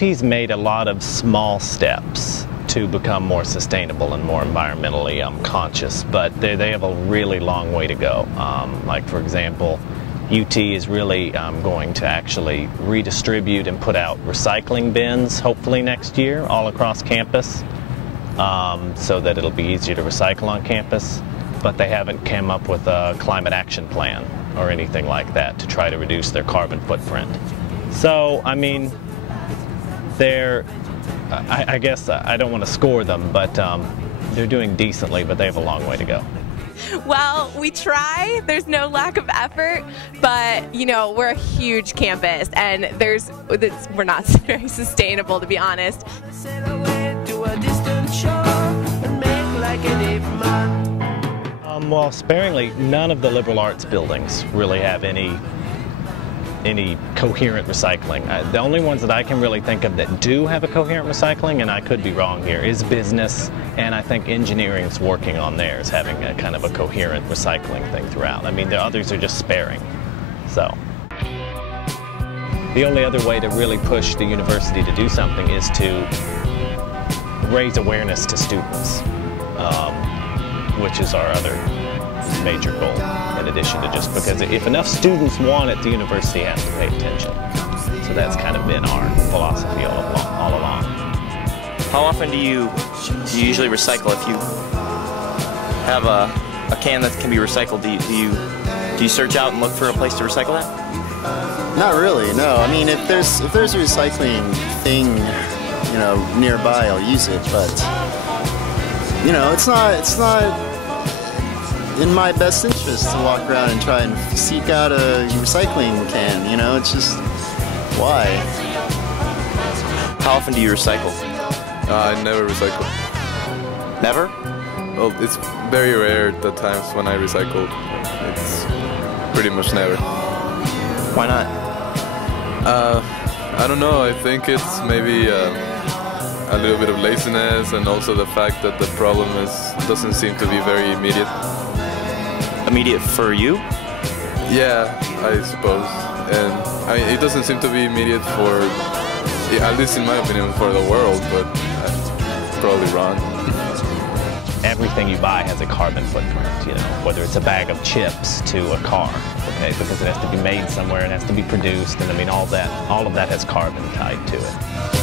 UT's made a lot of small steps to become more sustainable and more environmentally conscious, but they have a really long way to go. Like, for example, UT is really going to actually redistribute and put out recycling bins, hopefully next year, all across campus, so that it'll be easier to recycle on campus. But they haven't come up with a climate action plan or anything like that to try to reduce their carbon footprint. So, I mean, I guess I don't want to score them, but they're doing decently, but they have a long way to go. Well, we try. There's no lack of effort, but you know, we're a huge campus, and we're not very sustainable, to be honest. Well, sparingly, none of the liberal arts buildings really have any coherent recycling. The only ones that I can really think of that do have a coherent recycling, and I could be wrong here, is business, and I think engineering's working on theirs, having a kind of a coherent recycling thing throughout. I mean, the others are just sparing. So the only other way to really push the university to do something is to raise awareness to students, which is our other major goal, in addition to just because if enough students want it, the university has to pay attention. So that's kind of been our philosophy all along. How often do you usually recycle? If you have a can that can be recycled, do you search out and look for a place to recycle that? Not really, no. I mean, if there's a recycling thing, you know, nearby, I'll use it, but you know, it's not in my best interest to walk around and try and seek out a recycling can, you know, it's just, why? How often do you recycle? I never recycle. Never? Well, it's very rare the times when I recycle. It's pretty much never. Why not? I don't know, I think it's maybe a little bit of laziness, and also the fact that the problem doesn't seem to be very immediate. Immediate for you? Yeah, I suppose. And I mean, it doesn't seem to be immediate for, at least in my opinion, for the world, but I'm probably wrong. Everything you buy has a carbon footprint, you know, whether it's a bag of chips to a car, okay, because it has to be made somewhere, it has to be produced, and I mean all of that has carbon tied to it.